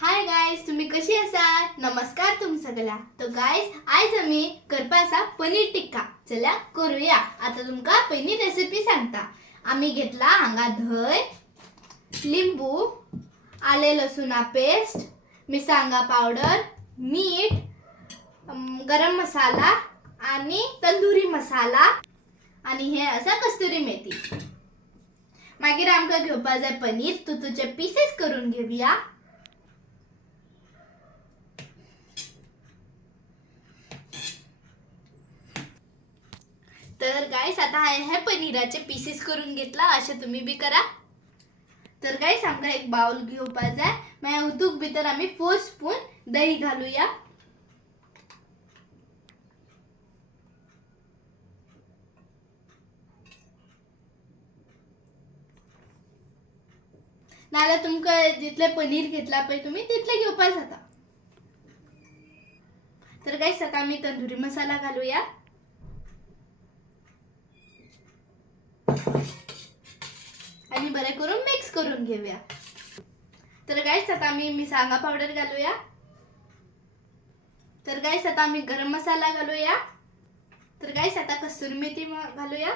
Hi guys, तुम्ही कशी आसात? नमस्कार तुम सगळ्या. तो गाइस, आज आम्ही करपासा पनीर टिक्का. चला करूया. आता तुमका पहिली रेसिपी सांगता. आम्ही घेतला हांगा दही, लिंबू, आले लसूणा पेस्ट, मिरसांगा पावडर, मीठ, गरम मसाला आणि तंदुरी मसाला आणि हे असा कस्तुरी मेथी. मागीर आमका घेवपा जाय पनीर. तुझे पीसेस करून घेऊया. तर गाइस, आता हे पनीराचे पीसेस करून घेतला. असे तुम्ही बी करा. तर गाइस, आमका एक बाउल घेवपा जाय. मागीर उतूक भितर आम्ही 4 स्पून दही घालूया. नाल्यार तुमका जितले पनीर घेतला पळय तुम्ही तितले घेवपा जाता. तर गाइस, आता आम्ही तंदुरी मसाला घालूया. आणि बरे करून मिक्स करून घेऊया. तर गाइस, आता आम्ही मिरसांगा पावडर घालूया. तर गाइस, आता आम्ही गरम मसाला घालूया. तर गाइस, आता कस्तुरी मेथी घालूया.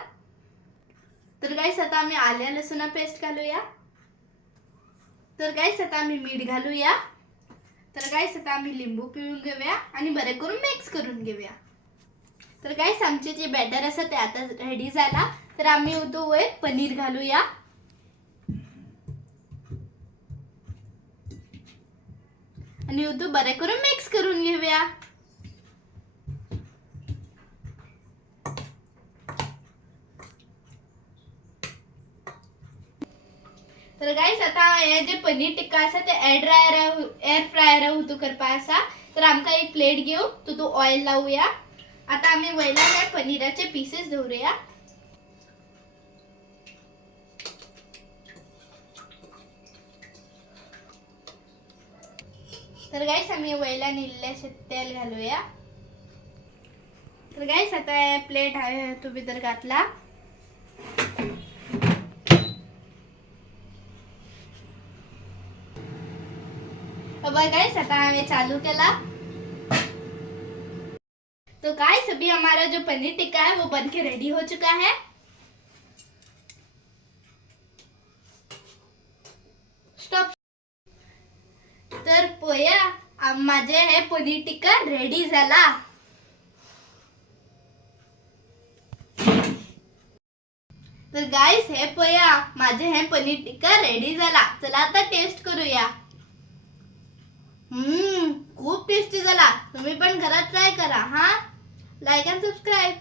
तर गाइस, आता आम्ही आल्या लसूणा पेस्ट घालूया. तर गाइस, आता आम्ही मीठ घालूया. तर गाइस, आता आम्ही लिंबू पिळून घेऊया आणि बरे करून मिक्स करून घेऊया. तर गाइस, आमचे जे बॅटर असं ते आता रेडी झाला. तर आम्ही उतो वर पनीर घालूया. आणि उतो बरे करून मिक्स करून घेऊया. तर गाइस, आता हे जे पनीर टिक्का असा ते एअर फ्रायर उतू करपा असा. तर आमका एक प्लेट घेऊ तो ऑइल लावूया. आता आम्ही वयला काय पनीराचे पीसेस दवरूया. तर गाइस, आम्ही वयला निल्लेशे तेल घालूया. तर गाइस, आता प्लेट आहे तो भितर घातला. अब गाइस, आता हमें चालू केला. तो गाइस, अभी हमारा जो पनीर टिक्का है वो बनके रेडी हो चुका है. स्टॉप. तर पोया माझे हे पनीर टिक्का रेडी झाला. तर गाइस, हे पोया माझे हे पनीर टिक्का रेडी झाला. चला आता टेस्ट करूया. खूप टेस्टी झाला. तुम्ही पण घरात ट्राय करा. Like end subscribe.